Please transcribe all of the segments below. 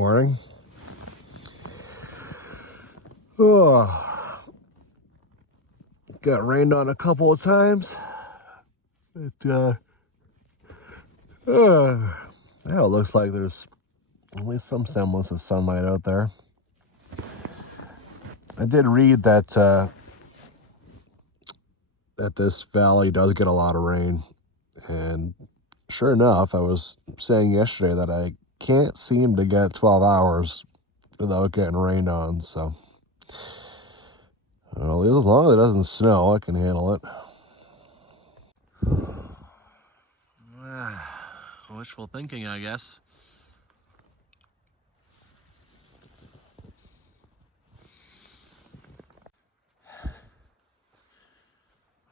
Morning. Oh, got rained on a couple of times. Yeah, it looks like there's at least some semblance of sunlight out there. I did read that that this valley does get a lot of rain, and sure enough, I was saying yesterday that I can't seem to get 12 hours without getting rained on, so well, as long as it doesn't snow, I can handle it. Wishful thinking, I guess.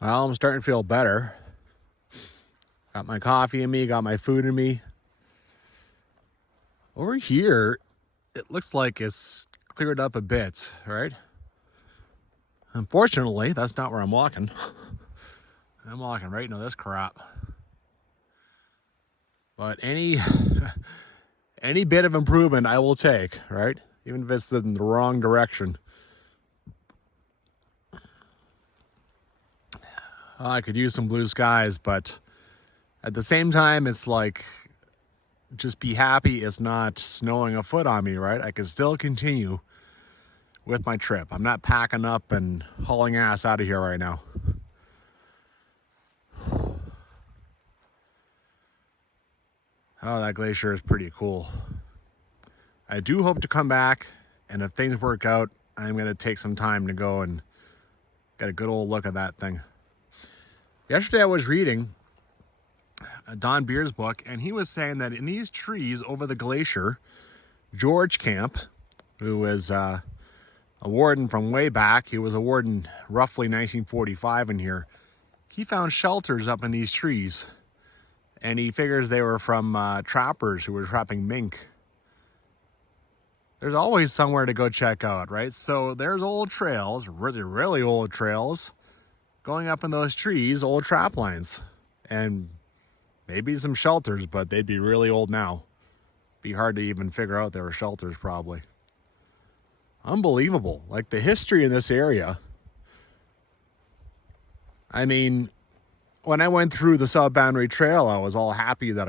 Well, I'm starting to feel better. Got my coffee in me, got my food in me. Over here, it looks like it's cleared up a bit, right? Unfortunately, that's not where I'm walking. I'm walking right into this crap. But any bit of improvement I will take, right? Even if it's in the wrong direction. Well, I could use some blue skies, but at the same time, it's like, just be happy it's not snowing a foot on me, right? I can still continue with my trip. I'm not packing up and hauling ass out of here right now. Oh, that glacier is pretty cool. I do hope to come back, and if things work out, I'm going to take some time to go and get a good old look at that thing. Yesterday I was reading Don Beer's book, and he was saying that in these trees over the glacier, George Camp, who was a warden from way back, he was a warden roughly 1945 in here, he found shelters up in these trees, and he figures they were from trappers who were trapping mink. There's always somewhere to go check out, right? So there's old trails, really old trails, going up in those trees, old trap lines, and maybe some shelters, but they'd be really old now. Be hard to even figure out there were shelters, probably. Unbelievable. Like, the history in this area. I mean, when I went through the Sub-Boundary Trail, I was all happy that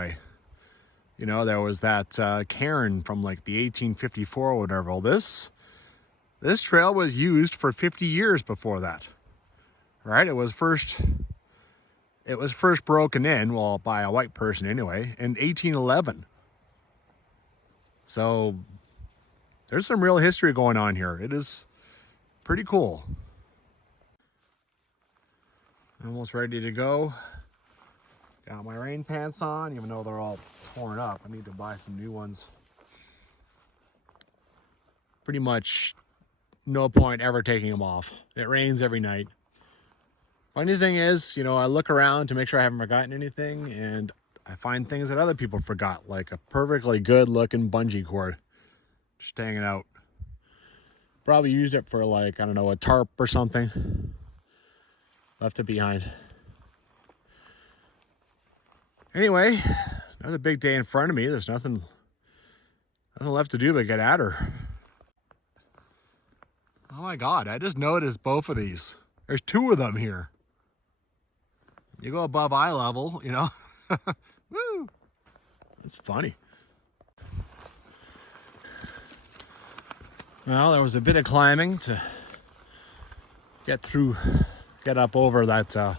there was that cairn from like the 1854 or whatever. Well, this trail was used for 50 years before that, right? It was first broken in, well, by a white person anyway, in 1811. So there's some real history going on here. It is pretty cool. Almost ready to go. Got my rain pants on, even though they're all torn up. I need to buy some new ones. Pretty much no point ever taking them off. It rains every night. Funny thing is, I look around to make sure I haven't forgotten anything, and I find things that other people forgot, like a perfectly good looking bungee cord just hanging out. Probably used it for, like, I don't know, a tarp or something. Left it behind. Anyway, another big day in front of me. There's nothing left to do but get at her. Oh my God, I just noticed both of these. There's two of them here. You go above eye level, Woo! That's funny. Well, there was a bit of climbing to get up over that the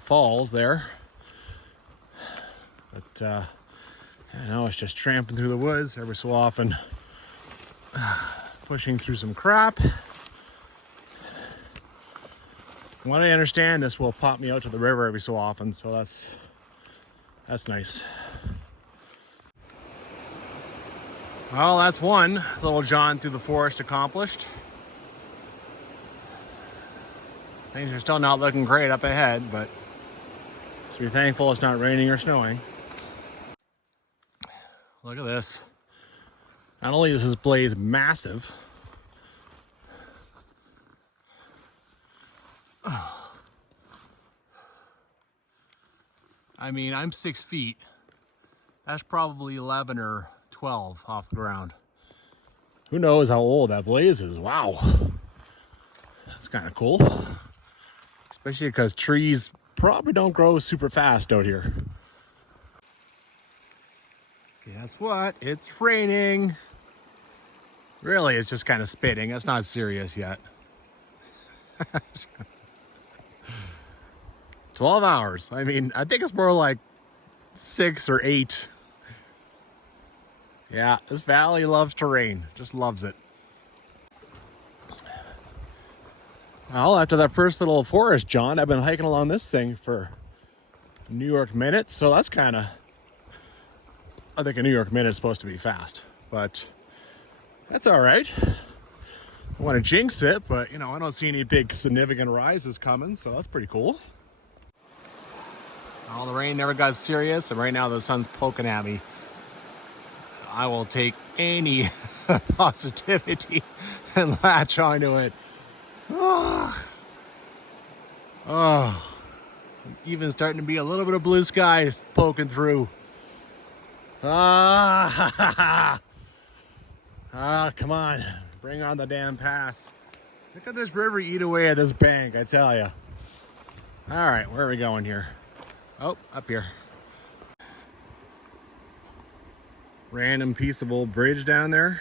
falls there. But it's just tramping through the woods every so often, pushing through some crap. From what I understand, this will pop me out to the river every so often, so that's nice. Well, that's one little jaunt through the forest accomplished. Things are still not looking great up ahead, but just be thankful it's not raining or snowing. Look at this. Not only is this blaze massive, I mean, I'm 6 feet. That's probably 11 or 12 off the ground. Who knows how old that blaze is? Wow. That's kind of cool. Especially because trees probably don't grow super fast out here. Guess what? It's raining. Really, it's just kind of spitting. It's not serious yet. 12 hours. I mean, I think it's more like 6 or 8. Yeah, this valley loves to rain. Just loves it. Well, after that first little forest jaunt, I've been hiking along this thing for New York minutes. So that's kind of, I think a New York minute is supposed to be fast, but that's all right. I want to jinx it, but you know, I don't see any big significant rises coming, so that's pretty cool. Well, the rain never got serious, and right now the sun's poking at me. I will take any positivity and latch onto it. Oh, even starting to be a little bit of blue sky poking through. Come on, bring on the damn pass. Look at this river eat away at this bank, I tell you. All right, where are we going here? Oh, up here. Random piece of old bridge down there.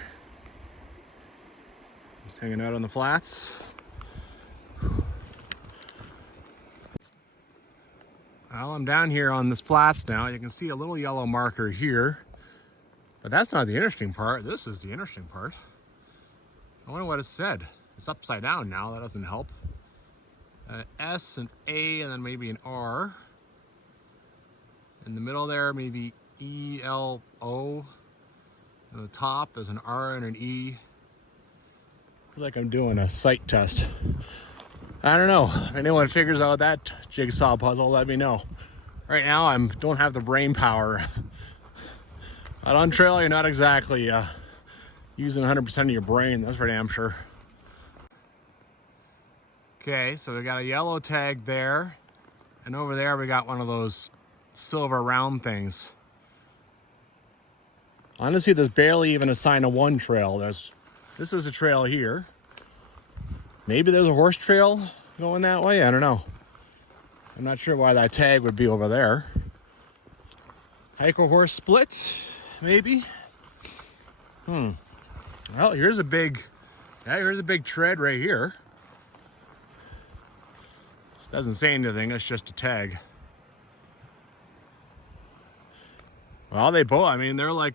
Just hanging out on the flats. Well, I'm down here on this flats now. You can see a little yellow marker here. But that's not the interesting part. This is the interesting part. I wonder what it said. It's upside down now. That doesn't help. S and A and then maybe an R. In the middle there, maybe E-L-O. At the top, there's an R and an E. I feel like I'm doing a sight test. I don't know. If anyone figures out that jigsaw puzzle, let me know. Right now, I don't have the brain power. Out on trail, you're not exactly using 100% of your brain, that's for damn sure. Okay, so we got a yellow tag there. And over there, we got one of those silver round things. Honestly, there's barely even a sign of one trail. This is a trail here. Maybe there's a horse trail going that way. I don't know. I'm not sure why that tag would be over there. Hiker horse split, maybe. Well, here's a big tread right here. This doesn't say anything. It's just a tag. Well, they both. I mean, they're like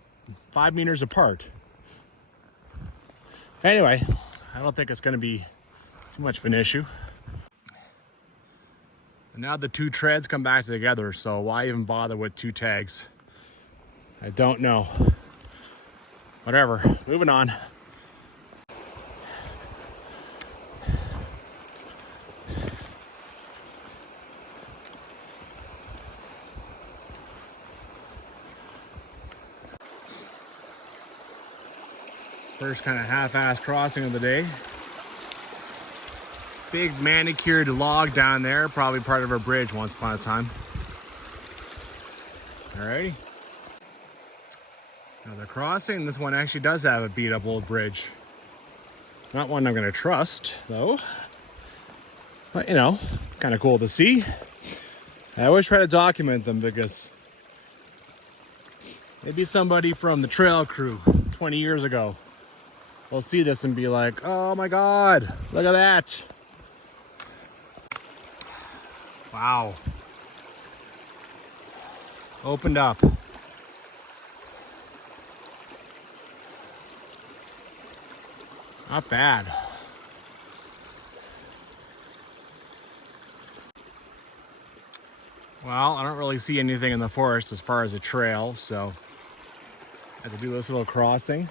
5 meters apart. Anyway, I don't think it's going to be too much of an issue. And now the two treads come back together, so why even bother with 2 tags? I don't know. Whatever, moving on. First kind of half-ass crossing of the day. Big manicured log down there, probably part of a bridge once upon a time. Alrighty. Another crossing. This one actually does have a beat up old bridge. Not one I'm gonna trust though. But you know, kind of cool to see. I always try to document them because maybe somebody from the trail crew 20 years ago will see this and be like, oh my God, look at that. Wow. Opened up. Not bad. Well, I don't really see anything in the forest as far as a trail, so I have to do this little crossing.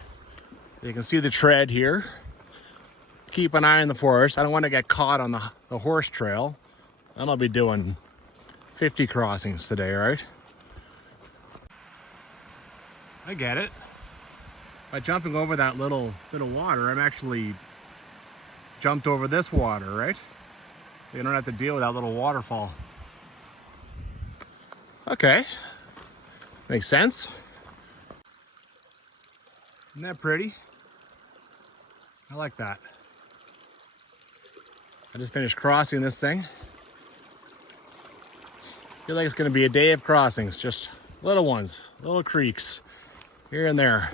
You can see the tread here. Keep an eye on the forest. I don't want to get caught on the horse trail. Then I'll be doing 50 crossings today, right? I get it. By jumping over that little bit of water, I'm actually jumped over this water, right? You don't have to deal with that little waterfall. Okay, makes sense. Isn't that pretty? I like that. I just finished crossing this thing. Feel like it's gonna be a day of crossings, just little ones, little creeks here and there.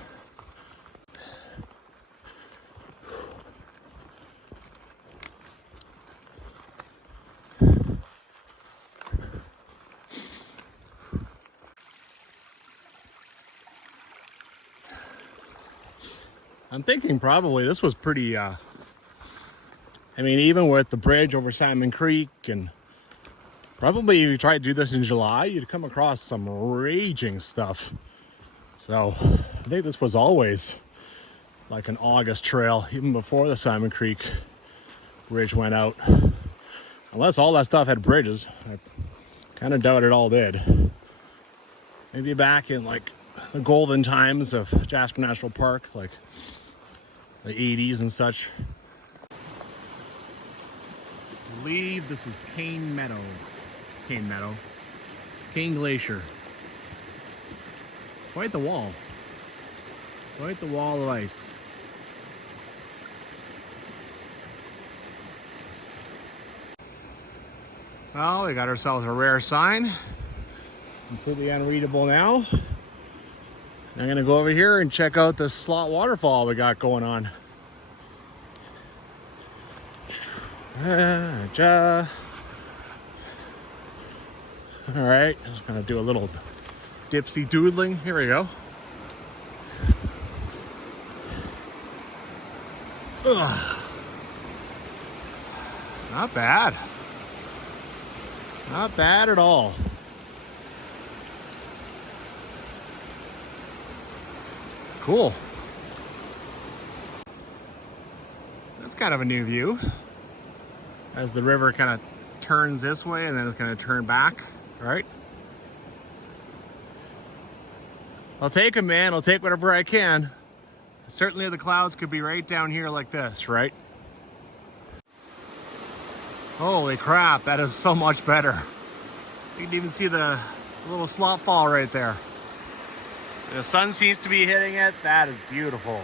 I'm thinking probably this was pretty, I mean, even with the bridge over Salmon Creek, and probably if you tried to do this in July, you'd come across some raging stuff. So I think this was always like an August trail, even before the Salmon Creek bridge went out. Unless all that stuff had bridges. I kind of doubt it all did. Maybe back in like the golden times of Jasper National Park, like the 80s and such. I believe this is Kane Meadow. Kane Glacier. Quite the wall. Quite the wall of ice. Well, we got ourselves a rare sign. Completely unreadable now. I'm gonna go over here and check out this slot waterfall we got going on. All right, just gonna do a little dipsy doodling. Here we go. Ugh. Not bad. Not bad at all. Cool. That's kind of a new view. As the river kind of turns this way and then it's going to turn back, right? I'll take them, man. I'll take whatever I can. Certainly the clouds could be right down here like this, right? Holy crap, that is so much better. You can even see the little slot fall right there. The sun seems to be hitting it. That is beautiful.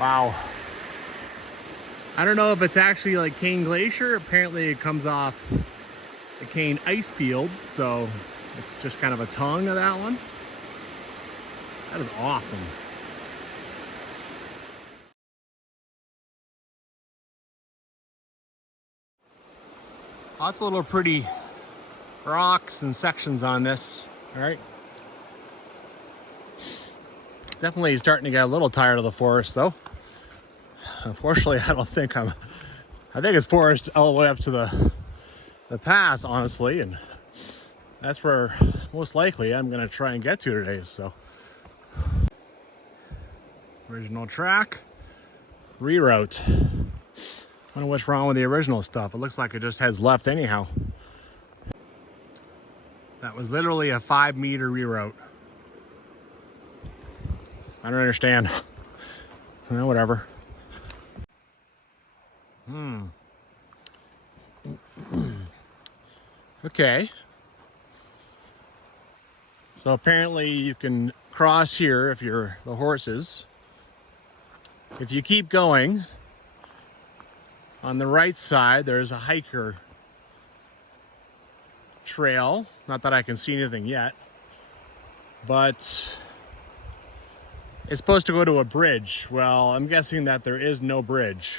Wow. I don't know if it's actually like Kane Glacier. Apparently it comes off the Kane ice field, so it's just kind of a tongue of that one. That is awesome. Lots of little pretty rocks and sections on this, all right? Definitely starting to get a little tired of the forest though. Unfortunately, I think it's forest all the way up to the pass, honestly, and that's where most likely I'm gonna try and get to today, so. Original track, reroute. I wonder what's wrong with the original stuff. It looks like it just heads left anyhow. That was literally a 5-meter reroute. I don't understand. Well, whatever. Okay. So apparently you can cross here if you're the horses. If you keep going, on the right side, there's a hiker trail. Not that I can see anything yet, but it's supposed to go to a bridge. Well, I'm guessing that there is no bridge.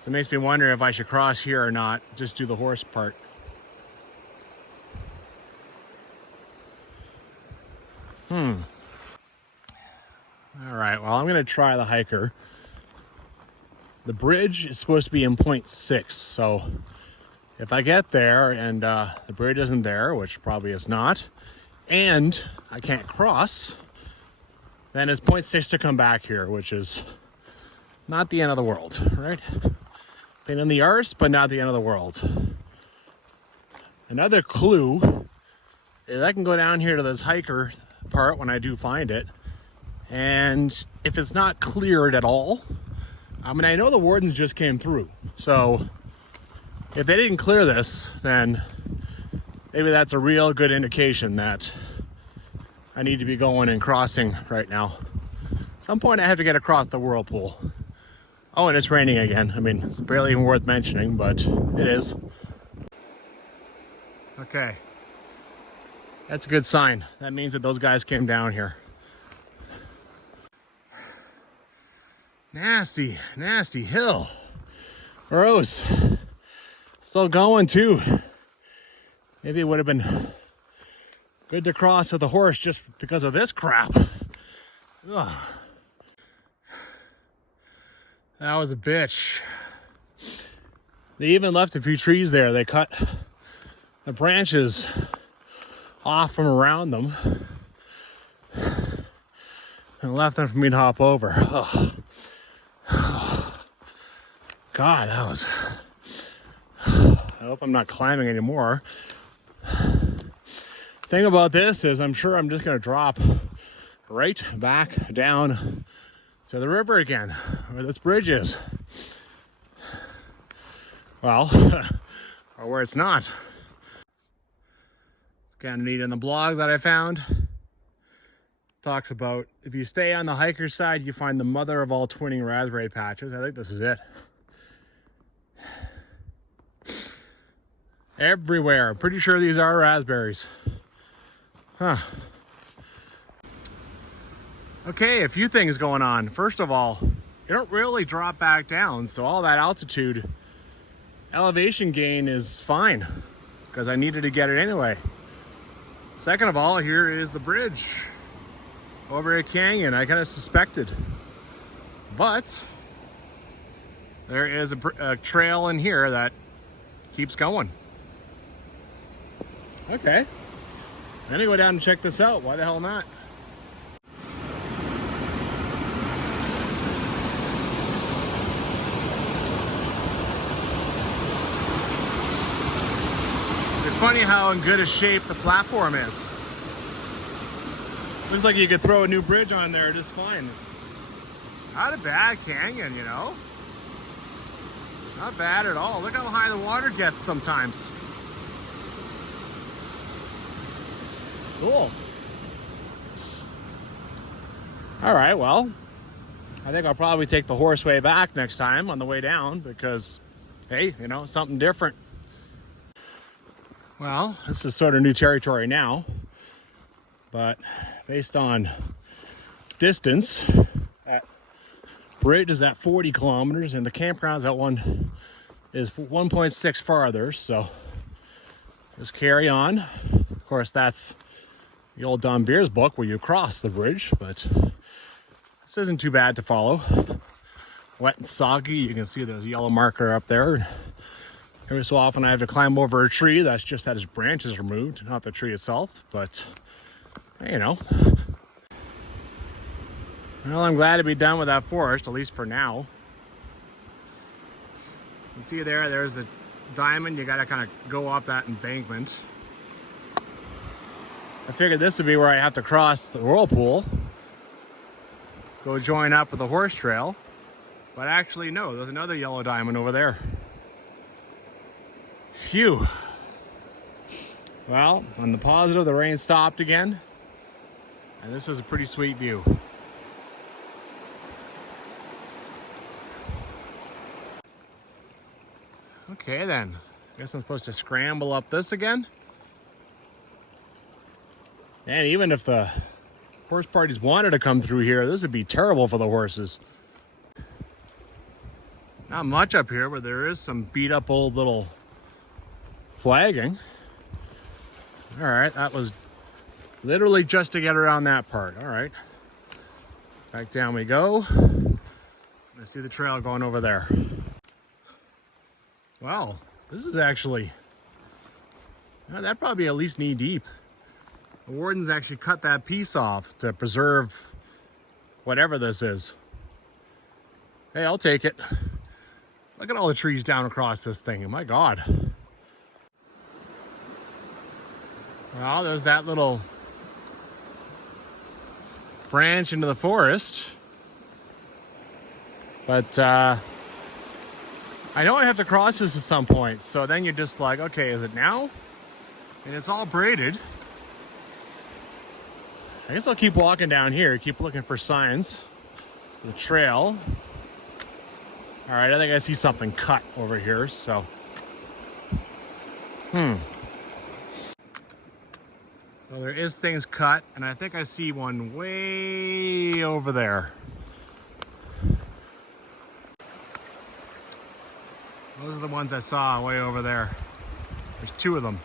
So it makes me wonder if I should cross here or not, just do the horse part. All right, well, I'm gonna try the hiker. The bridge is supposed to be in 0.6, so if I get there and the bridge isn't there, which probably is not, and I can't cross, then it's 0.6 to come back here, which is not the end of the world, right? Pain in the arse, but not the end of the world. Another clue is I can go down here to this hiker part when I do find it, and if it's not cleared at all, I mean, I know the wardens just came through, so if they didn't clear this, then maybe that's a real good indication that I need to be going and crossing right now. At some point I have to get across the Whirlpool. Oh, and it's raining again. I mean, it's barely even worth mentioning, but it is. Okay. That's a good sign. That means that those guys came down here. Nasty, nasty hill. Gross. Still going too. Maybe it would have been good to cross with a horse just because of this crap. Ugh. That was a bitch. They even left a few trees there. They cut the branches off from around them and left them for me to hop over. Ugh. God, that was... I hope I'm not climbing anymore. Thing about this is I'm sure I'm just going to drop right back down to the river again, where this bridge is. Well, or where it's not. It's kind of neat in the blog that I found. Talks about if you stay on the hiker's side, you find the mother of all twinning raspberry patches. I think this is it. Everywhere. I'm pretty sure these are raspberries. Huh. Okay, a few things going on. First of all, you don't really drop back down, so all that altitude elevation gain is fine because I needed to get it anyway. Second of all, here is the bridge over a canyon. I kind of suspected, but there is a trail in here that keeps going. Okay, I'm gonna go down and check this out. Why the hell not? It's funny how in good a shape the platform is. Looks like you could throw a new bridge on there just fine. Not a bad canyon, you know? Not bad at all. Look how high the water gets sometimes. Cool. All right, well, I think I'll probably take the horse way back next time on the way down because, hey, you know, something different. Well, this is sort of new territory now, but based on distance, that bridge is at 40 kilometers and the campgrounds that one is 1.6 farther, so just carry on. Of course, that's the old Don Beers book where you cross the bridge, but this isn't too bad to follow. Wet and soggy, you can see there's a yellow marker up there. Every so often I have to climb over a tree that's just had its branches removed, not the tree itself, but you know. Well, I'm glad to be done with that forest, at least for now. You can see there's the diamond. You gotta kind of go up that embankment. I figured this would be where I have to cross the Whirlpool, go join up with the horse trail, but actually no, there's another yellow diamond over there. Phew. Well, on the positive, the rain stopped again, and this is a pretty sweet view. Okay then, I guess I'm supposed to scramble up this again. And even if the horse parties wanted to come through here, this would be terrible for the horses. Not much up here, but there is some beat up old little flagging. All right, that was literally just to get around that part. All right, back down we go. I see the trail going over there. Wow, this is actually, that'd probably be at least knee deep. The wardens actually cut that piece off to preserve whatever this is. Hey, I'll take it. Look at all the trees down across this thing. My God. Well, there's that little branch into the forest. But I know I have to cross this at some point. So then you're just like, okay, is it now? And it's all braided. I guess I'll keep walking down here, keep looking for signs. The trail. All right, I think I see something cut over here, so. So there is things cut, and I think I see one way over there. Those are the ones I saw way over there. There's two of them.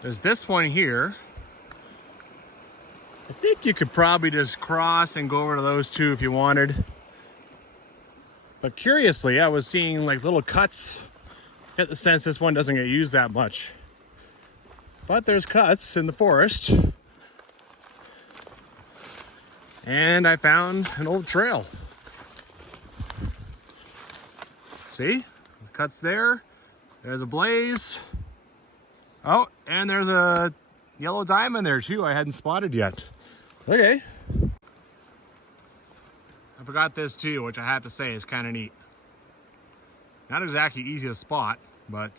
There's this one here. I think you could probably just cross and go over to those two if you wanted. But curiously, I was seeing like little cuts. Get the sense this one doesn't get used that much. But there's cuts in the forest. And I found an old trail. See? Cuts there. There's a blaze. Oh, and there's a yellow diamond there too I hadn't spotted yet. Okay. I forgot this too, which I have to say is kind of neat. Not exactly easy to spot, but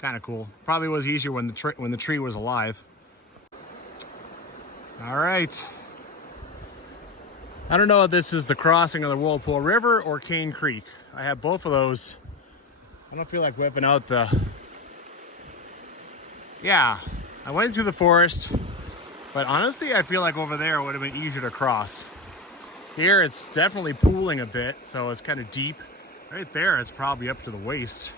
kind of cool. Probably was easier when the tree was alive. All right. I don't know if this is the crossing of the Whirlpool River or Kane Creek. I have both of those. I don't feel like whipping out the... Yeah, I went through the forest, but honestly, I feel like over there it would have been easier to cross. Here, it's definitely pooling a bit, so it's kind of deep. Right there, it's probably up to the waist.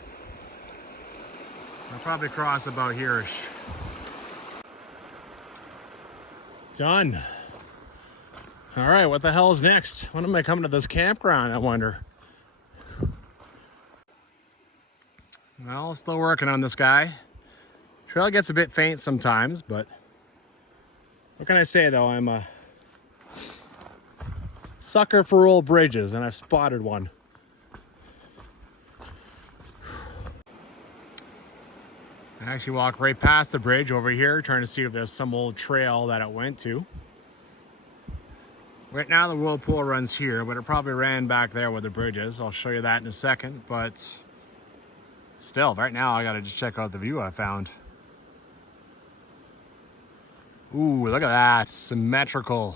I'll probably cross about here-ish. Done. All right, what the hell is next? When am I coming to this campground, I wonder? Well, still working on this guy. Trail gets a bit faint sometimes, but what can I say though? I'm a sucker for old bridges, and I've spotted one. I actually walked right past the bridge over here, trying to see if there's some old trail that it went to. Right now the Whirlpool runs here, but it probably ran back there where the bridge is. I'll show you that in a second, but still, right now I gotta just check out the view I found. Ooh, look at that, symmetrical.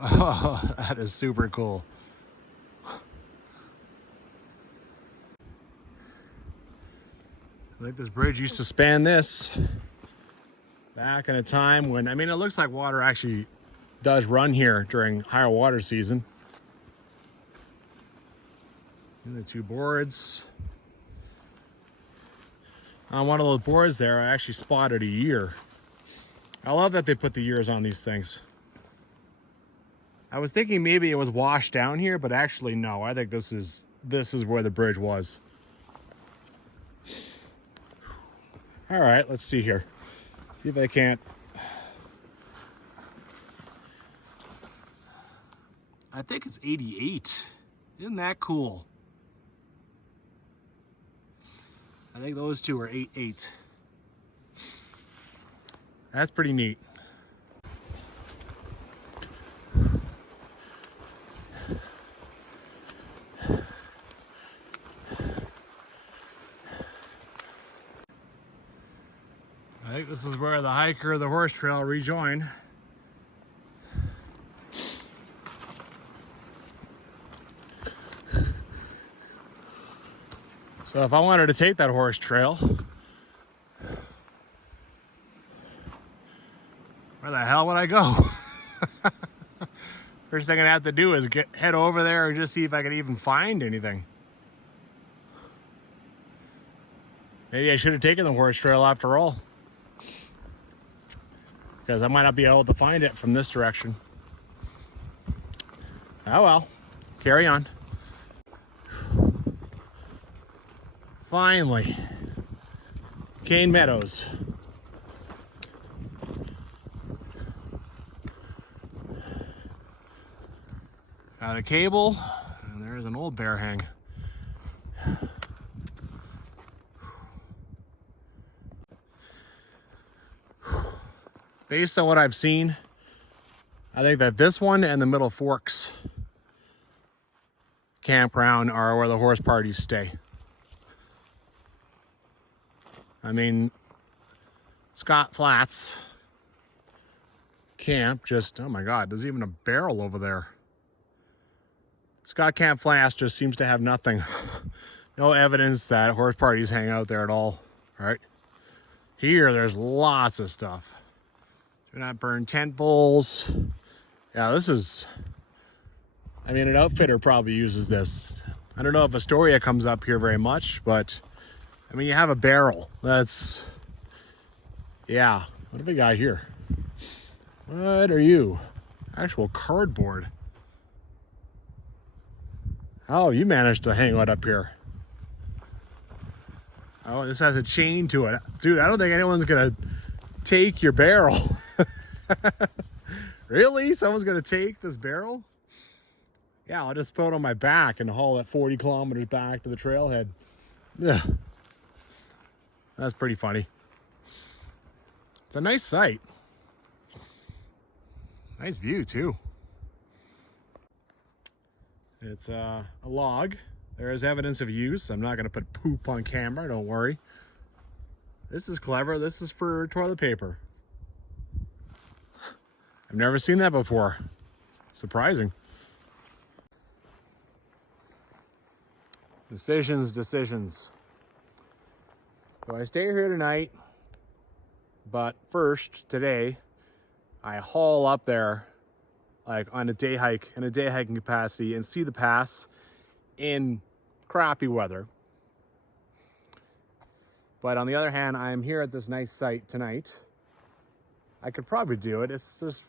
Oh, that is super cool. I think this bridge used to span this back in a time when, I mean, it looks like water actually does run here during higher water season. And the two boards. On one of those boards there, I actually spotted a year. I love that they put the years on these things. I was thinking maybe it was washed down here, but actually no. I think this is where the bridge was. All right, let's see here. See if I can't. I think it's 88. Isn't that cool? I think those two are 8-8. That's pretty neat. I think this is where the hiker and the horse trail rejoin. So if I wanted to take that horse trail, where the hell would I go? First thing I'd have to do is head over there and just see if I could even find anything. Maybe I should have taken the horse trail after all, because I might not be able to find it from this direction. Oh well, carry on. Finally, Kane Meadows. Got a cable, and there's an old bear hang. Based on what I've seen, I think that this one and the Middle Forks campground are where the horse parties stay. I mean, Scott Flats Camp. Just, oh my God, there's even a barrel over there. Scott Camp Flats just seems to have nothing. No evidence that horse parties hang out there at all. Right here, there's lots of stuff. Do not burn tent poles. Yeah, this is, I mean, an outfitter probably uses this. I don't know if Astoria comes up here very much, but I mean, you have a barrel. That's, yeah. What have we got here? What are you? Actual cardboard. Oh, you managed to hang one up here. Oh, this has a chain to it. Dude, I don't think anyone's gonna take your barrel. Really? Someone's gonna take this barrel? Yeah, I'll just throw it on my back and haul it 40 kilometers back to the trailhead. Yeah. That's pretty funny. It's a nice site. Nice view too. It's a log. There is evidence of use. I'm not going to put poop on camera, don't worry. This is clever. This is for toilet paper. I've never seen that before. Surprising. Decisions. So I stay here tonight, but first, today, I haul up there like on a day hike, in a day hiking capacity, and see the pass in crappy weather. But on the other hand, I'm here at this nice site tonight. I could probably do it. There's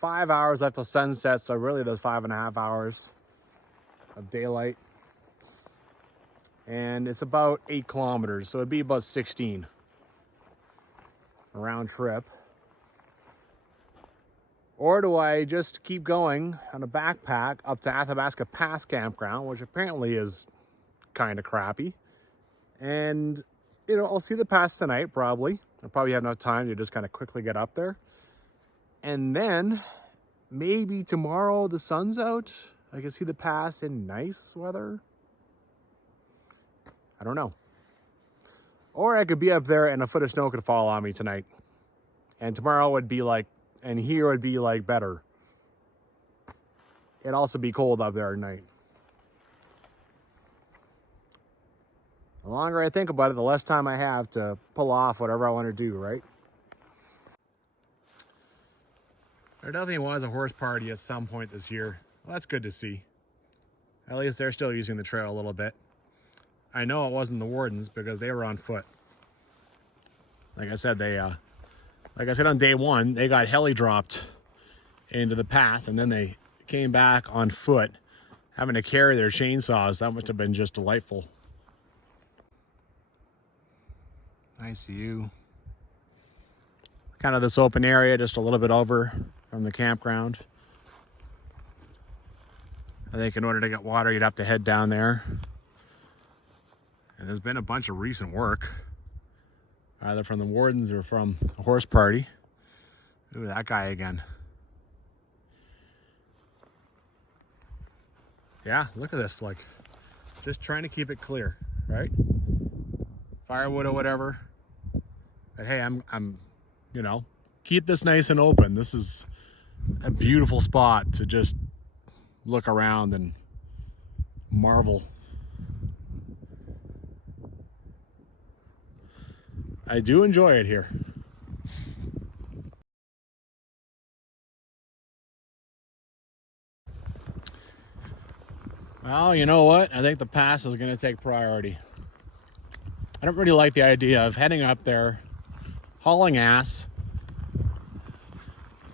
5 hours left till sunset, so really there's 5.5 hours of daylight. And it's about 8 kilometers, so it'd be about 16 a round trip. Or do I just keep going on a backpack up to Athabasca Pass Campground, which apparently is kind of crappy. And, you know, I'll see the pass tonight, probably. I'll probably have enough time to just kind of quickly get up there. And then maybe tomorrow the sun's out, I can see the pass in nice weather. I don't know. Or I could be up there and a foot of snow could fall on me tonight. And tomorrow would be like, and here would be like better. It'd also be cold up there at night. The longer I think about it, the less time I have to pull off whatever I want to do, right? There definitely was a horse party at some point this year. Well, that's good to see. At least they're still using the trail a little bit. I know it wasn't the Wardens because they were on foot. Like I said, like I said on day one, they got heli dropped into the pass and then they came back on foot, having to carry their chainsaws. That must have been just delightful. Nice view. Kind of this open area, just a little bit over from the campground. I think in order to get water, you'd have to head down there. And there's been a bunch of recent work, either from the Wardens or from the horse party. Ooh, that guy again. Yeah, look at this, like, just trying to keep it clear, right? Firewood or whatever. But hey, I'm, you know, keep this nice and open. This is a beautiful spot to just look around and marvel. I do enjoy it here. Well, you know what? I think the pass is going to take priority. I don't really like the idea of heading up there, hauling ass.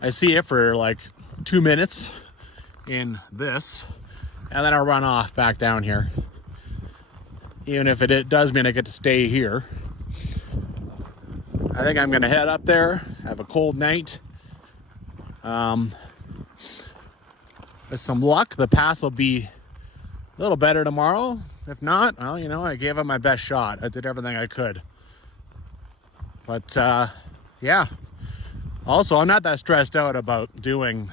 I see it for like 2 minutes in this, and then I'll run off back down here. Even if it does mean I get to stay here. I think I'm going to head up there, have a cold night. With some luck, the pass will be a little better tomorrow. If not, well, you know, I gave it my best shot. I did everything I could. But, yeah. Also, I'm not that stressed out about doing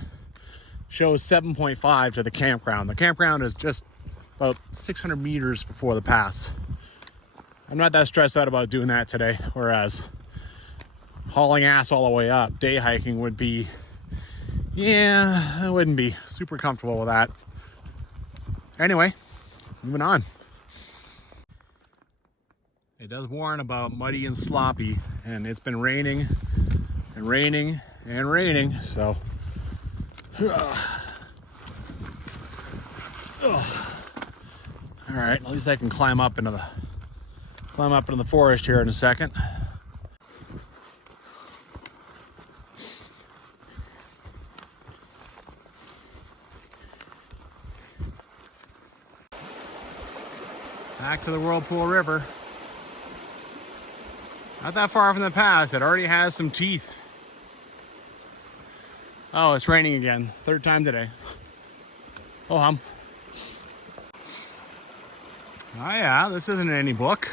shows 7.5 to the campground. The campground is just about 600 meters before the pass. I'm not that stressed out about doing that today, whereas hauling ass all the way up. Day hiking would be, yeah, I wouldn't be super comfortable with that. Anyway, moving on. It does warn about muddy and sloppy, and it's been raining and raining and raining, so all right, at least I can climb up into the forest here in a second. Back to the Whirlpool River. Not that far from the pass. It already has some teeth. Oh, it's raining again. Third time today. Oh, hum. Oh yeah, this isn't in any book.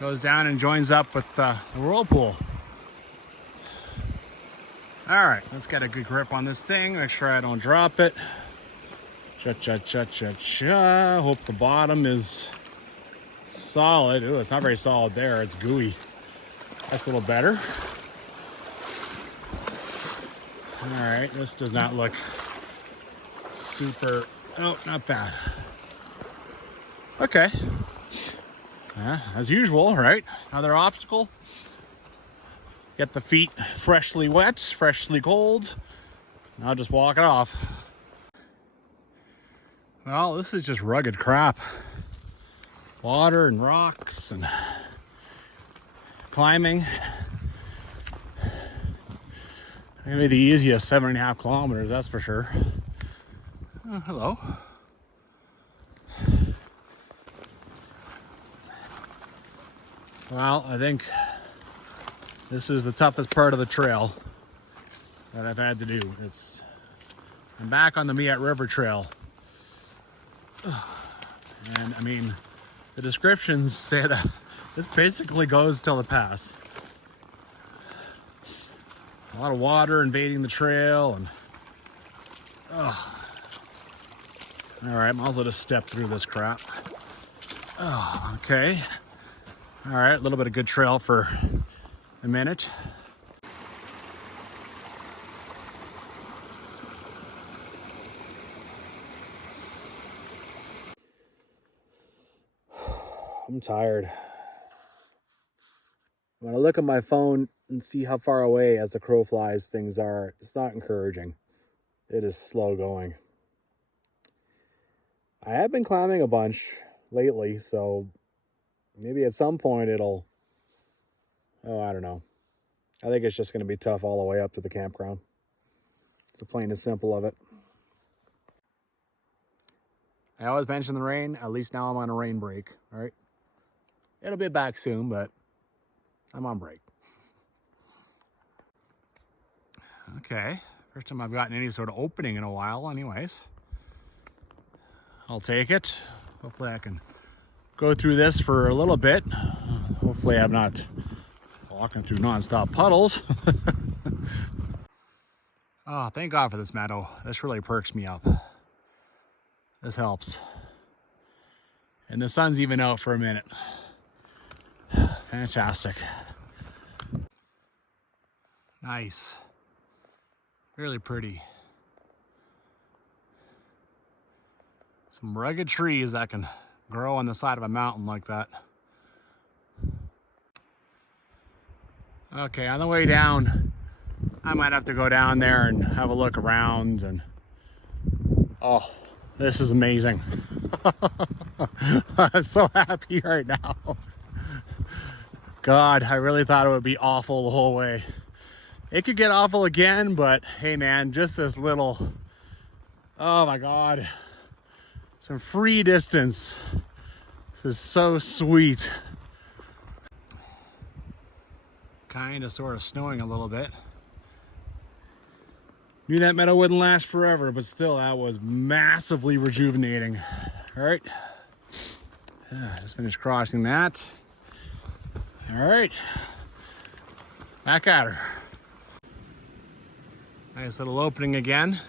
Goes down and joins up with the Whirlpool. All right, let's get a good grip on this thing. Make sure I don't drop it. Cha-cha-cha-cha-cha. Hope the bottom is solid. Ooh, it's not very solid there. It's gooey. That's a little better. All right, this does not look super, oh, not bad. Okay. As usual, right? Another obstacle. Get the feet freshly wet, freshly cold. Now just walk it off. Well, this is just rugged crap. Water and rocks and climbing. Gonna be the easiest 7.5 kilometers, that's for sure. Oh, hello. Well, I think this is the toughest part of the trail that I've had to do. I'm back on the Miette River Trail. And I mean, the descriptions say that this basically goes till the pass. A lot of water invading the trail and all right, might as well just step through this crap. Oh, okay. All right, a little bit of good trail for a minute. I'm tired. When I look at my phone and see how far away as the crow flies things are, it's not encouraging. It is slow going. I have been climbing a bunch lately, so maybe at some point it'll, I don't know. I think it's just going to be tough all the way up to the campground. It's the plain and simple of it. I always mention the rain. At least now I'm on a rain break, all right? It'll be back soon, but I'm on break. Okay, first time I've gotten any sort of opening in a while anyways. I'll take it. Hopefully I can go through this for a little bit. Hopefully I'm not walking through non-stop puddles. Oh, thank God for this meadow. This really perks me up. This helps. And the sun's even out for a minute. Fantastic. Nice. Really pretty. Some rugged trees that can grow on the side of a mountain like that. Okay, on the way down, I might have to go down there and have a look around and oh, this is amazing. I'm so happy right now. God, I really thought it would be awful the whole way. It could get awful again, but hey man, just this little, oh my God, some free distance. This is so sweet. Kind of sort of snowing a little bit. Knew that meadow wouldn't last forever, but still that was massively rejuvenating. All right, just finished crossing that. All right, back at her. Nice little opening again.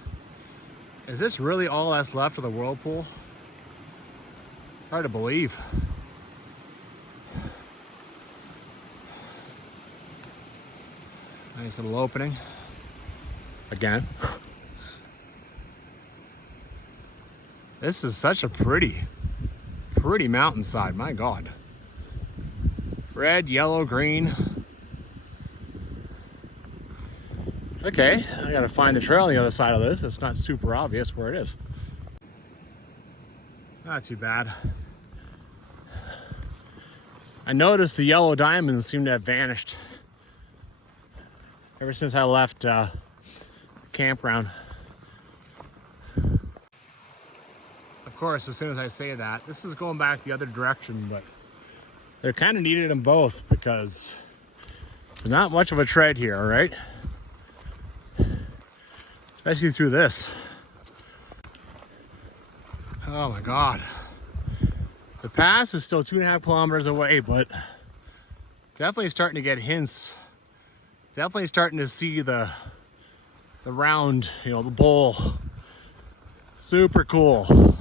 Is this really all that's left of the Whirlpool? Hard to believe. Nice little opening. Again. This is such a pretty mountainside, my God. Red, yellow, green. Okay, I gotta find the trail on the other side of this. It's not super obvious where it is. Not too bad. I noticed the yellow diamonds seem to have vanished ever since I left campground. Of course, as soon as I say that, this is going back the other direction, but they're kind of needed in both because there's not much of a tread here, all right? Especially through this. Oh my God. The pass is still 2.5 kilometers away, but definitely starting to get hints. Definitely starting to see the round, you know, the bowl. Super cool.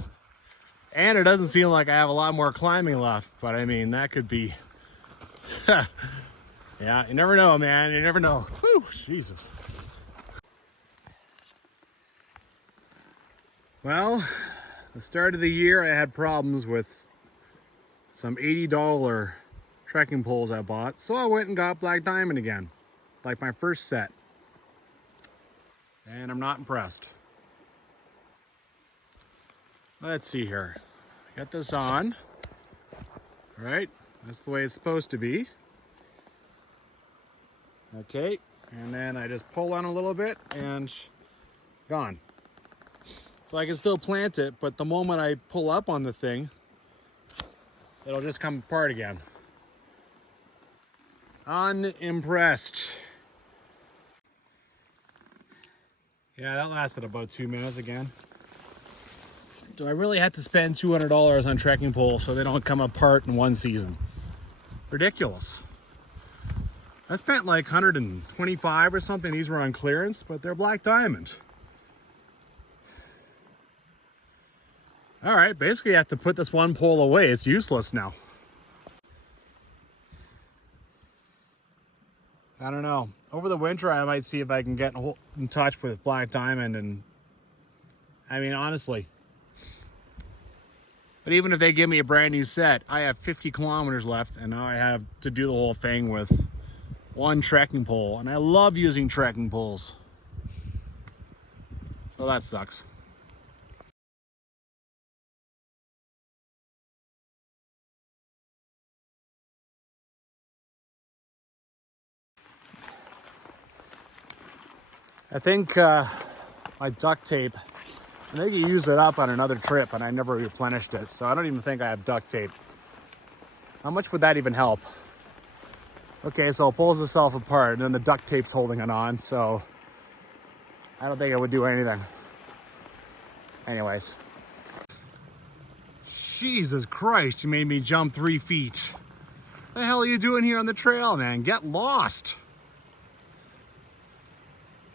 And it doesn't seem like I have a lot more climbing left, but I mean, that could be, yeah, you never know, man. You never know. Whew, Jesus. Well, the start of the year, I had problems with some $80 trekking poles I bought. So I went and got Black Diamond again, like my first set. And I'm not impressed. Let's see here. Get this on. All right, that's the way it's supposed to be. Okay, and then I just pull on a little bit and gone. So I can still plant it, but the moment I pull up on the thing, it'll just come apart again. Unimpressed. Yeah, that lasted about 2 minutes again. Do I really have to spend $200 on trekking poles so they don't come apart in one season? Ridiculous. I spent like 125 or something. These were on clearance, but they're Black Diamond. All right, basically I have to put this one pole away. It's useless now. I don't know. Over the winter, I might see if I can get in touch with Black Diamond. And I mean, honestly, but even if they give me a brand new set, I have 50 kilometers left, and now I have to do the whole thing with one trekking pole. And I love using trekking poles. So that sucks. I think my duct tape, I think you used it up on another trip and I never replenished it. So I don't even think I have duct tape. How much would that even help? Okay, so it pulls itself apart and then the duct tape's holding it on. So I don't think it would do anything. Anyways. Jesus Christ, you made me jump 3 feet. What the hell are you doing here on the trail, man? Get lost.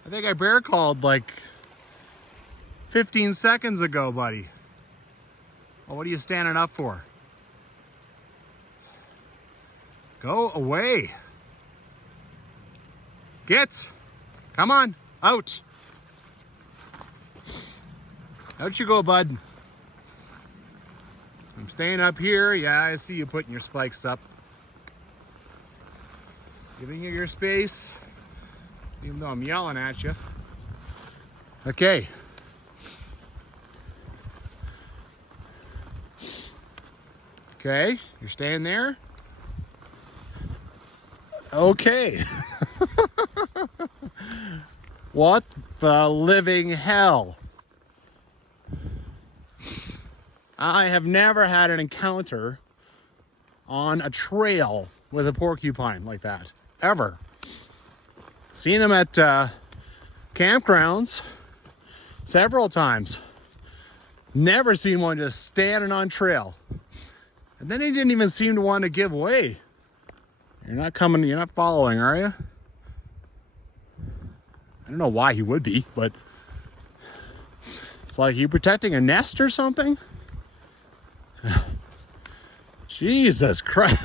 I think I bear called like 15 seconds ago, buddy. Well, what are you standing up for? Go away. Get. Come on. Out. Out you go, bud. I'm staying up here. Yeah, I see you putting your spikes up. Giving you your space. Even though I'm yelling at you. Okay. Okay, you're staying there? Okay. What the living hell? I have never had an encounter on a trail with a porcupine like that, ever. Seen them at campgrounds several times. Never seen one just standing on trail. And then he didn't even seem to want to give way. You're not coming, you're not following, are you? I don't know why he would be, but it's like you protecting a nest or something? Jesus Christ.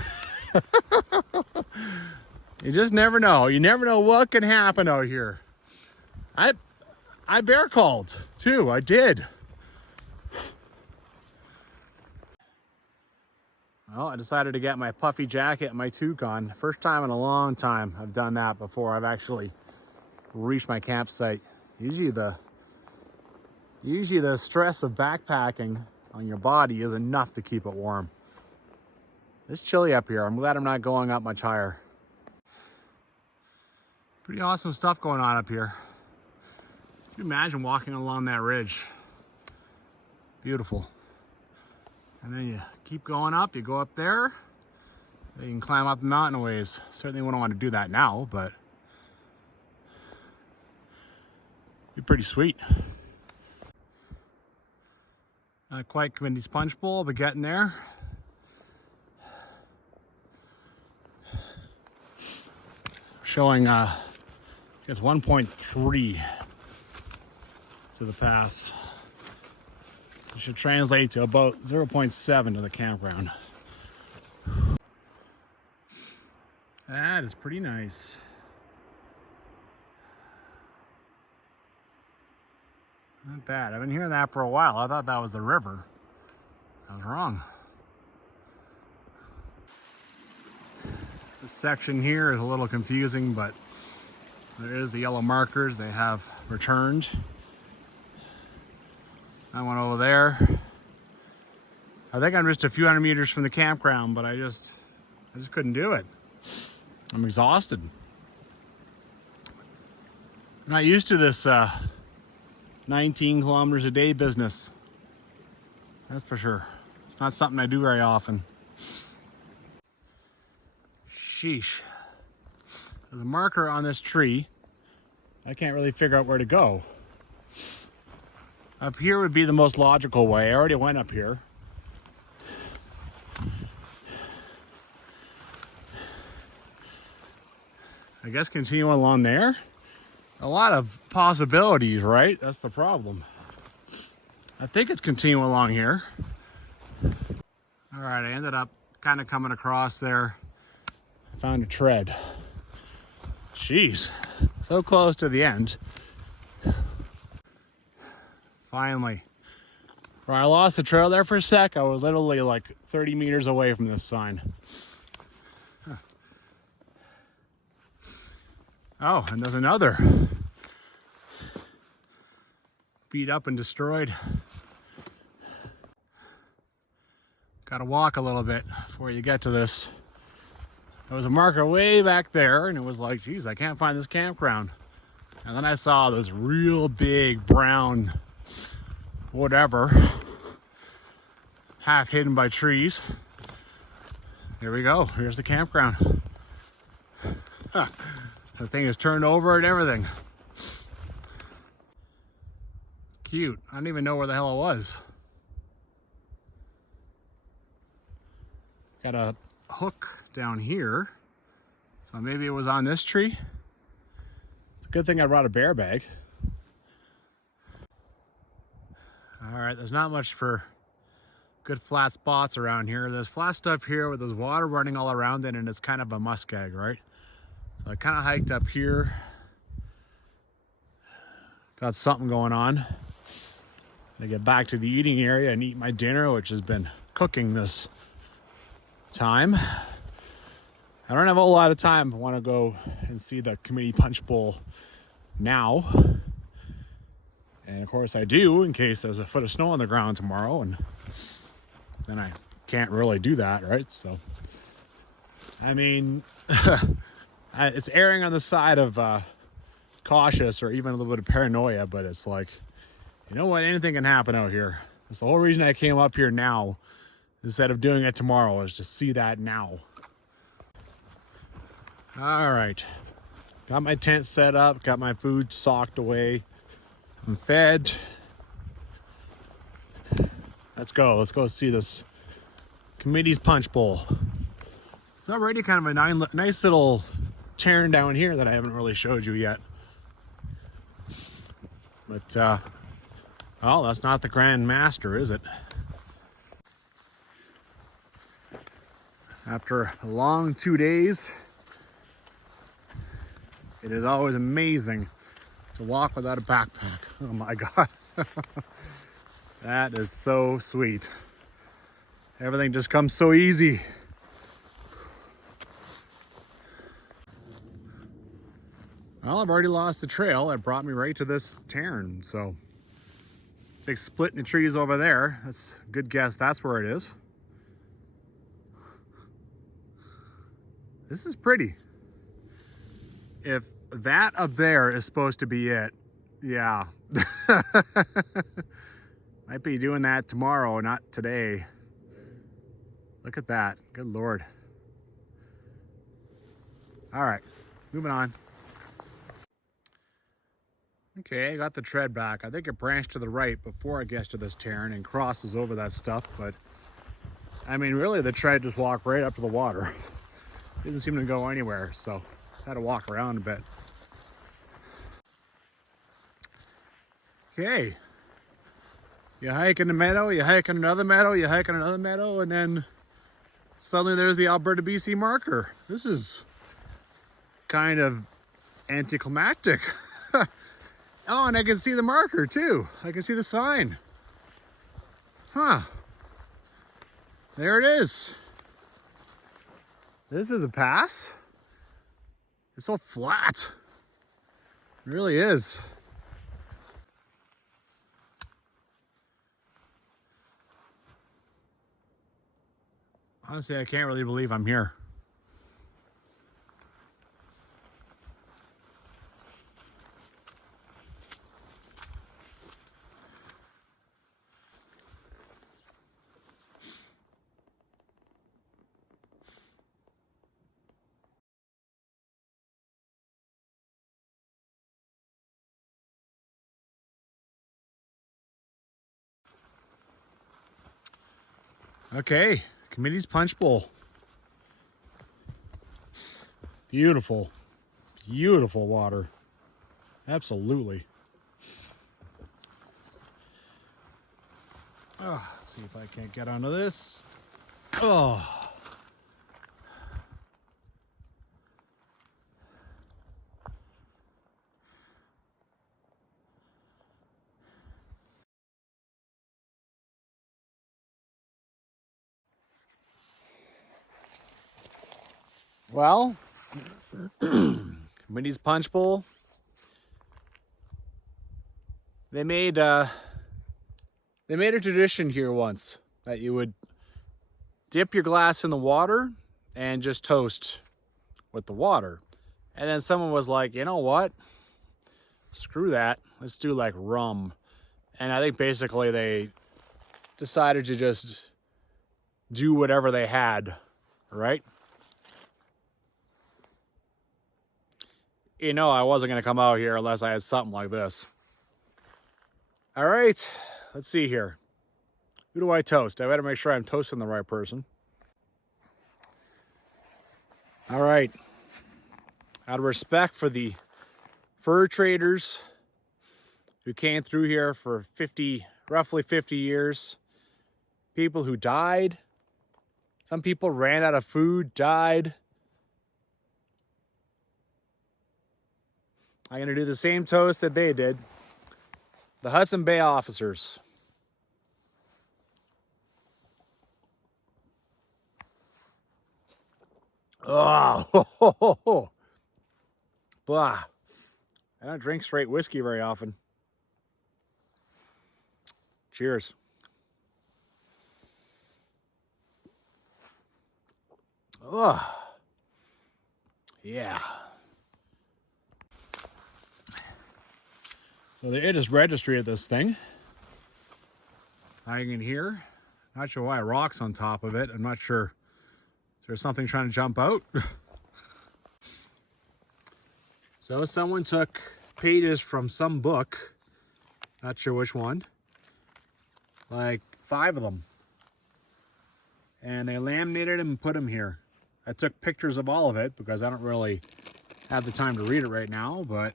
You just never know. You never know what can happen out here. I bear called too. I did. Well, I decided to get my puffy jacket and my toque on. First time in a long time I've done that before I've actually reached my campsite. Usually the stress of backpacking on your body is enough to keep it warm. It's chilly up here. I'm glad I'm not going up much higher. Pretty awesome stuff going on up here. Can you imagine walking along that ridge? Beautiful. And then you keep going up, you go up there, then you can climb up the mountain a ways. Certainly wouldn't want to do that now, but it'd be pretty sweet. Not quite Committee's Punch Bowl, but getting there. Showing, I guess 1.3 to the pass. It should translate to about 0.7 to the campground. That is pretty nice. Not bad. I've been hearing that for a while. I thought that was the river. I was wrong. This section here is a little confusing, but there is the yellow markers. They have returned. I went over there. I think I'm just a few hundred meters from the campground, but I just couldn't do it. I'm exhausted. I'm not used to this 19 kilometers a day business. That's for sure. It's not something I do very often. Sheesh. There's a marker on this tree. I can't really figure out where to go. Up here would be the most logical way. I already went up here. I guess continue along there. A lot of possibilities, right? That's the problem. I think it's continuing along here. All right, I ended up kind of coming across there. Found a tread. Jeez, so close to the end. Finally. Where I lost the trail there for a sec, I was literally like 30 meters away from this sign. Huh. Oh, and there's another. Beat up and destroyed. Gotta walk a little bit before you get to this. There was a marker way back there, and it was like, geez, I can't find this campground. And then I saw this real big brown whatever, half hidden by trees. Here we go. Here's the campground. Huh. The thing is turned over and everything. Cute. I don't even know where the hell it was. Got a hook down here, so maybe it was on this tree. It's a good thing I brought a bear bag. All right, there's not much for good flat spots around here. There's flat stuff here with there's water running all around it, and it's kind of a muskeg, right? So I kind of hiked up here. Got something going on. I get back to the eating area and eat my dinner, which has been cooking this time. I don't have a whole lot of time. I want to go and see the committee punch bowl now. And of course I do, in case there's a foot of snow on the ground tomorrow, and then I can't really do that, right? So, I mean, it's erring on the side of cautious or even a little bit of paranoia, but it's like, you know what, anything can happen out here. That's the whole reason I came up here now, instead of doing it tomorrow, is to see that now. All right, got my tent set up, got my food socked away. I'm fed. Let's go see this committee's punch bowl. It's already kind of a nice little cairn down here that I haven't really showed you yet. But, well, that's not the Grand Master, is it? After a long 2 days, It is always amazing to walk without a backpack. Oh my God. That is so sweet. Everything just comes so easy. Well, I've already lost the trail that brought me right to this cairn, so big split in the trees over there. That's a good guess. That's where it is. This is pretty. If that up there is supposed to be it, yeah. Might be doing that tomorrow, not today. Look at that. Good Lord. All right, moving on. Okay, I got the tread back. I think it branched to the right before it gets to this cairn and crosses over that stuff, but I mean, really the tread just walked right up to the water. Didn't seem to go anywhere, so had to walk around a bit. Okay. You hike in the meadow, you hike in another meadow, you hike in another meadow, and then suddenly there's the Alberta BC marker. This is kind of anticlimactic. Oh, and I can see the marker too. I can see the sign. Huh. There it is. This is a pass. It's so flat. It really is. Honestly, I can't really believe I'm here. Okay, Committee's Punch Bowl. Beautiful, beautiful water. Absolutely. Oh, let's see if I can't get onto this. Oh. Well, Committee's Punch Bowl. They made a tradition here once that you would dip your glass in the water and just toast with the water. And then someone was like, you know what? Screw that. Let's do like rum. And I think basically they decided to just do whatever they had, right? You know, I wasn't going to come out here unless I had something like this. All right, let's see here. Who do I toast? I better make sure I'm toasting the right person. All right. Out of respect for the fur traders who came through here for roughly 50 years, people who died, some people ran out of food, died. I'm going to do the same toast that they did. The Hudson Bay officers. Oh, ho, ho, ho, ho. Blah. I don't drink straight whiskey very often. Cheers. Oh, yeah. So there it is, registry of this thing. Hanging here. Not sure why rocks on top of it. I'm not sure. Is there something trying to jump out? So someone took pages from some book. Not sure which one. Like 5 of them. And they laminated them and put them here. I took pictures of all of it because I don't really have the time to read it right now, but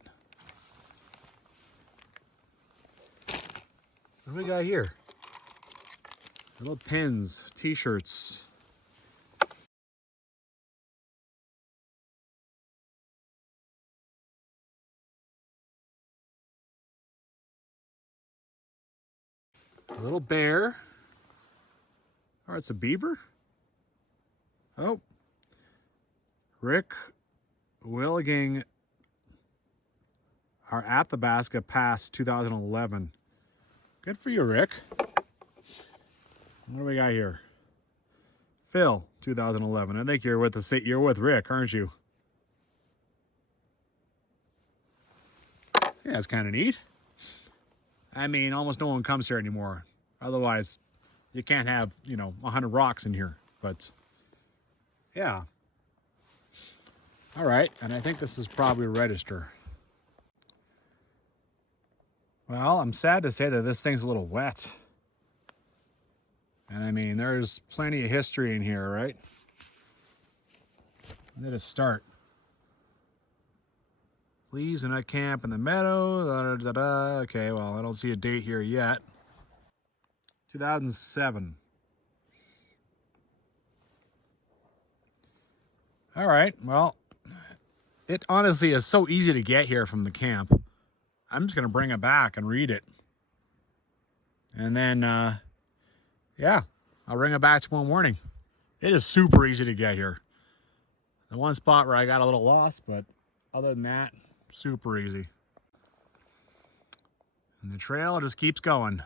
what do we got here? Little pins, t-shirts. A little bear. Oh, it's a beaver. Oh, Rick Williging our Athabasca Pass 2011. Good for you, Rick. What do we got here? Phil 2011. I think you're with Rick, aren't you? Yeah, that's kind of neat. I mean, almost no one comes here anymore. Otherwise, you can't have, 100 rocks in here. But yeah. All right, and I think this is probably a register. Well, I'm sad to say that this thing's a little wet. And I mean, there's plenty of history in here, right? Let us start. Please do not camp in the meadow. Da, da, da, da. Okay, well, I don't see a date here yet. 2007. All right, well, it honestly is so easy to get here from the camp. I'm just going to bring it back and read it. And then, yeah, I'll bring it back tomorrow morning. It is super easy to get here. The one spot where I got a little lost, but other than that, super easy. And the trail just keeps going.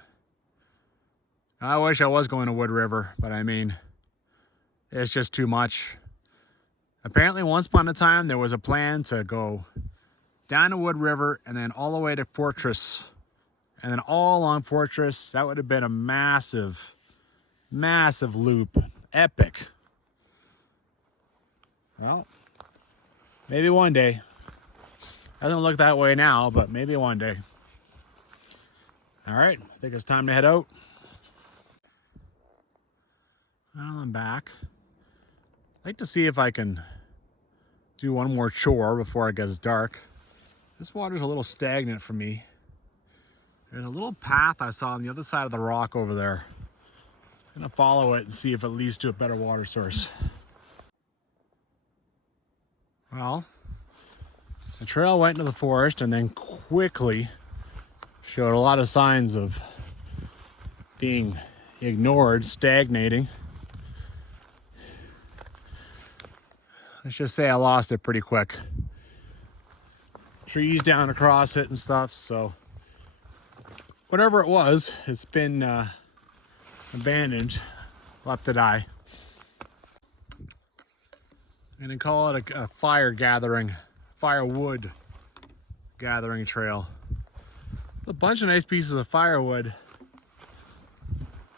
I wish I was going to Wood River, but I mean, it's just too much. Apparently, once upon a time, there was a plan to go down to Wood River and then all the way to Fortress. And then all along Fortress. That would have been a massive, massive loop. Epic. Well, maybe one day. Doesn't look that way now, but maybe one day. All right, I think it's time to head out. Well, I'm back. I'd like to see if I can do one more chore before it gets dark. This water's a little stagnant for me. There's a little path I saw on the other side of the rock over there. I'm gonna follow it and see if it leads to a better water source. Well, the trail went into the forest and then quickly showed a lot of signs of being ignored, stagnating. Let's just say I lost it pretty quick. Trees down across it and stuff, so whatever it was, it's been abandoned, left to die. I'm gonna call it a firewood gathering trail. A bunch of nice pieces of firewood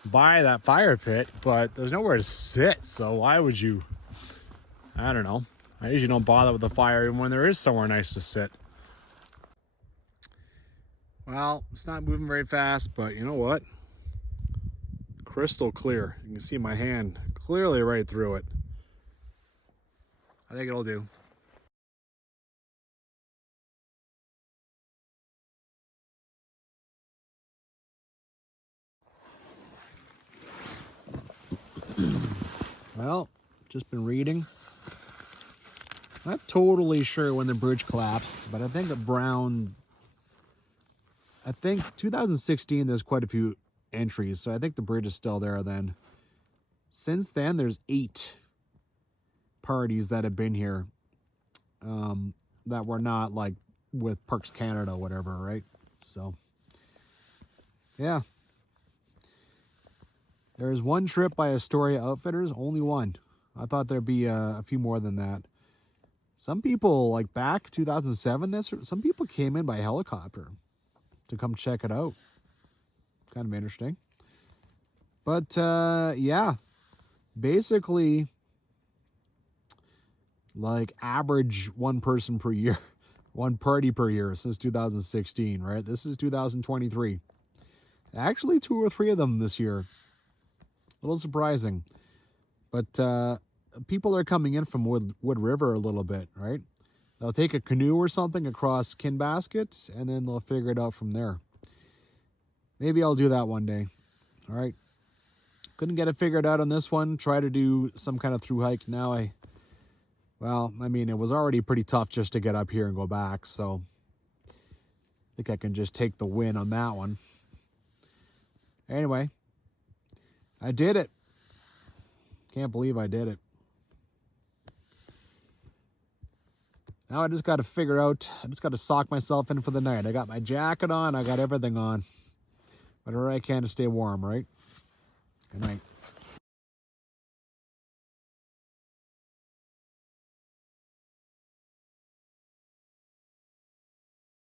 by that fire pit, but there's nowhere to sit, so why would you? I don't know. I usually don't bother with the fire even when there is somewhere nice to sit. Well, it's not moving very fast, but you know what? Crystal clear. You can see my hand clearly right through it. I think it'll do. Well, just been reading. Not totally sure when the bridge collapsed, but I think 2016 there's quite a few entries, so I think the bridge is still there then. Since then, there's 8 parties that have been here that were not like with Parks Canada or whatever, right? So, yeah. There's one trip by Astoria Outfitters, only one. I thought there'd be a few more than that. Some people, like back 2007, some people came in by helicopter to come check it out. Kind of interesting. But, yeah, basically, like average one person per year, one party per year since 2016, right? This is 2023. Actually, 2 or 3 of them this year. A little surprising. But people are coming in from Wood River a little bit, right? They'll take a canoe or something across Kinbasket, and then they'll figure it out from there. Maybe I'll do that one day. All right. Couldn't get it figured out on this one. Try to do some kind of through hike. Now it was already pretty tough just to get up here and go back. So I think I can just take the win on that one. Anyway, I did it. Can't believe I did it. Now I just got to figure out, I just got to sock myself in for the night. I got my jacket on, I got everything on. Whatever I can to stay warm, right? Good night.